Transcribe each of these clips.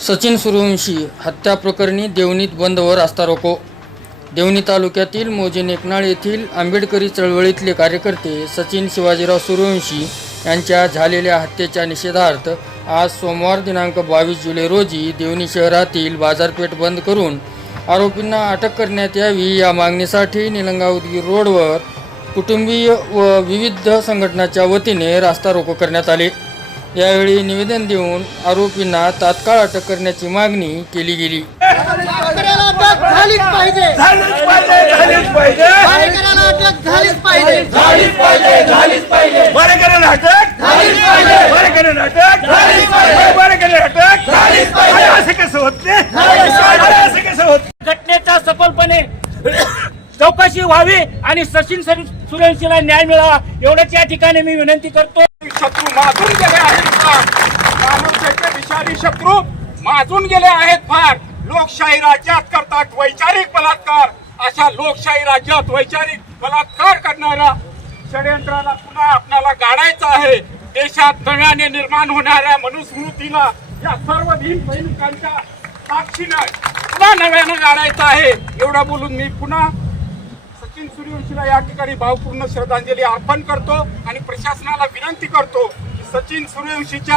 सचिन सूर्यवंशी हत्या प्रकरणी देवणीत बंदवर रास्ता रोको देवणी तालुक्यातील मोजे नेकनाळ येथील आंबेडकरी चळवळीतले कार्यकर्ते सचिन शिवाजीराव सूर्यवंशी यांच्या झालेल्या हत्येच्या निषेधार्थ आज सोमवार दिनांक बावीस जुलै रोजी देवणी शहरातील बाजारपेठ बंद करून आरोपींना अटक करण्यात यावी या मागणीसाठी निलंगा उदगीर रोडवर कुटुंबीय व विविध संघटनाच्या वतीने रास्ता रोको करण्यात आले. यावेळी निवेदन देऊन आरोपींना तात्काळ अटक करण्याची मागणी केली गेली. शेतकऱ्याला अटक झालीच पाहिजे. झालीच पाहिजे झालीच पाहिजे. भाडेकरांना अटक झालीच पाहिजे. झालीच पाहिजे झालीच पाहिजे. बरे करेल अटक? झालीच पाहिजे. बरे करेल अटक? झालीच पाहिजे. बरे करेल अटक? झालीच पाहिजे. असं कसं होत नाही? अरे असं कसं होत घटनेचा सफलपणे चौकशी व्हावी आणि सचिन सर- सूर्यवंशीला न्याय मिळावा एवढंच या ठिकाणी मी विनंती करतो. शत्रू माजून गेले आहेत फार. मानवतेचे विषारी शत्रू माजून गेले आहेत फार. लोकशाही राज्यात करतात वैचारिक बलात्कार. अशा लोकशाही राज्यात वैचारिक बलात्कार करणाऱ्या षडयंत्राला पुन्हा आपल्याला गाडायचं आहे. देशात नव्याने निर्माण होणाऱ्या मनुस्मृतीला या सर्व भीम सैनिकांच्या साक्षीनं पुन्हा नव्यानं गाडायचं आहे. एवढं बोलून मी पुन्हा सचिन सूर्यवंशीला या ठिकाणी भावपूर्ण श्रद्धांजली अर्पण करतो आणि प्रशासनाला विनंती करतो की सचिन सूर्यवंशीच्या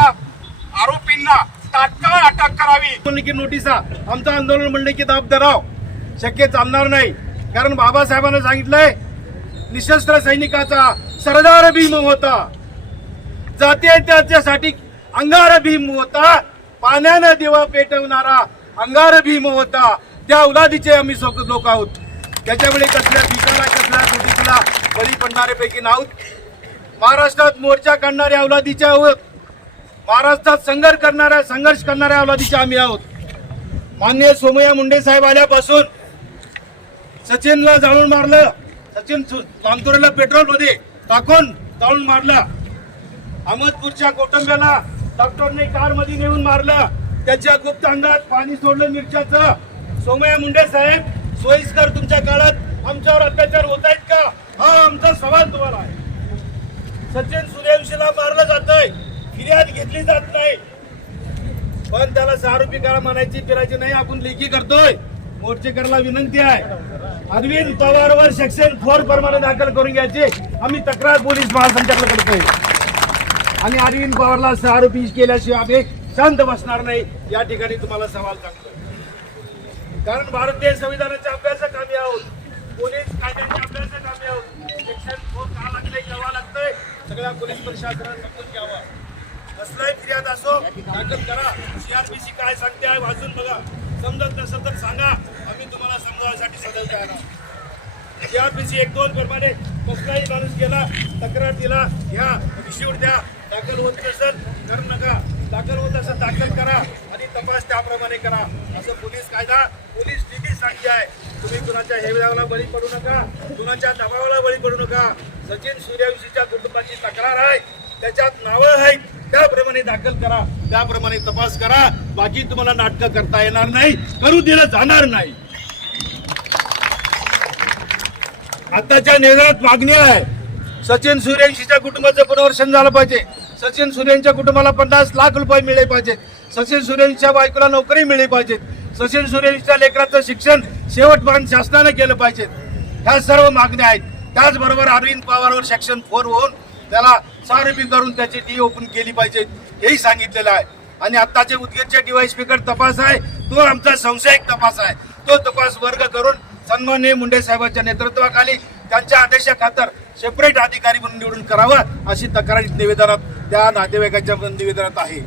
आरोपींना तात्काळ अटक करावी. की नोटिसा आमचं आंदोलन म्हणले की दाब धराव. शक्य चालणार नाही. कारण बाबासाहेबांना सांगितलंय निशस्त्र सैनिकाचा सरदार भीम होता. जाते त्याच्यासाठी अंगार भीम होता. पाण्यानं दिवा पेटवणारा अंगार भीम होता. त्या औलादीचे आम्ही लोक आहोत. त्याच्यामुळे कसल्या भीकाला कसल्या दुटीला बळी पडणाऱ्यापैकी नाहोत. महाराष्ट्रात मोर्चा काढणाऱ्या अवलादीच्या आहोत. महाराष्ट्रात संघर्ष करणाऱ्या संघर्ष करणाऱ्या अवलादीच्या आम्ही आहोत. मान्य सोमय्या मुंडे साहेब आल्यापासून सचिनला जाळून मारलं. सचिन लांतुरेला पेट्रोलमध्ये टाकून जाळून मारलं. अहमदपूरच्या कोटंब्याला डॉक्टरने कारमध्ये नेऊन मारलं. त्याच्या गुप्त अंगात पाणी सोडलं मिरच्याचं. सोमय्या मुंडे साहेब सोयीस्कर तुमच्या काळात आमच्यावर अत्याचार होत आहेत का? हा आमचा सवाल तुम्हाला आहे. सचिन सूर्यवंशीला मारलं जातंय. फिर्याद घेतली जात नाही. पण त्याला सहा रुपये करा म्हणायची फिरायची नाही. आपण लेखी करतोय. मोर्चेकरला विनंती आहे. अरविंद पवारवर सेक्शन फोर प्रमाणे दाखल करून घ्यायची. आम्ही तक्रार पोलीस महासंचालक करतोय. आणि अरविंद पवारला सहा रुपये केल्याशिवाय आम्ही शांत बसणार नाही. या ठिकाणी तुम्हाला सवाल सांगतोय कारण भारतीय संविधानाच्या अभ्यासक आम्ही आहोत. पोलीस कायद्याचे अभ्यासक आम्ही आहोत. सेक्शन फोर का लागले केव्हा लागतंय सगळ्या पोलीस प्रशासनाने समजून घ्यावा. कसलाही फिर्याद असो दाखल करा. सीआरपीसी काय सांगते आहे वाचून बघा. समजत नसेल तर सांगा. आम्ही तुम्हाला समजावण्यासाठी सदर तयार आहोत. सीआरपीसी एक दोन प्रमाणे कसलाही माणूस गेला तक्रार दिला घ्या रिसिव्ह द्या. दाखल होत नसेल करू नका. दाखल होत असेल दाखल करा. तपास त्याप्रमाणे करा. असं पोलीस कायदा पोलीस नीती सांगते आहे. तुम्ही कुणाच्या हेवेदाला बळी पडू नका कुणाच्या दबावाला बळी पडू नका. सचिन सूर्यवंशीच्या कुटुंबाची तक्रार आहे त्याच्यात नावं आहेत. त्याप्रमाणे दाखल करा. त्याप्रमाणे तपास करा. बाकी तुम्हाला नाटकं करता येणार नाही करू दिलं जाणार नाही. आताच्या निर्णयात मागणी आहे. सचिन सूर्यवंशीच्या कुटुंबाचं पुनर्वसन झालं पाहिजे. सचिन सुरेंच्या कुटुंबाला पन्नास लाख रुपये मिळले पाहिजेत. सचिन सुरेंच्या बायकोला नोकरी मिळली पाहिजे सचिन सुरेंच्या लेकराचं शिक्षण शेवटपर्यंत शासनानं केलं पाहिजे ह्या सर्व मागण्या आहेत. त्याचबरोबर अरविंद पवारवर सेक्शन फोर होऊन त्याला सारपी करून त्याची डी ओपन केली पाहिजे हेही सांगितलेलं आहे. आणि आत्ताचे उदगीरचे डीवाय स्पीकर तपास आहे. तो आमचा संशयिक तपास आहे. तो तपास वर्ग करून सन्माननीय मुंडे साहेबांच्या नेतृत्वाखाली त्यांच्या आदेशाखातर सेपरेट अधिकारी म्हणून निवडून करावं अशी तक्रार निवेदनात त्या नातेवाईकांच्या निवेदनात आहे.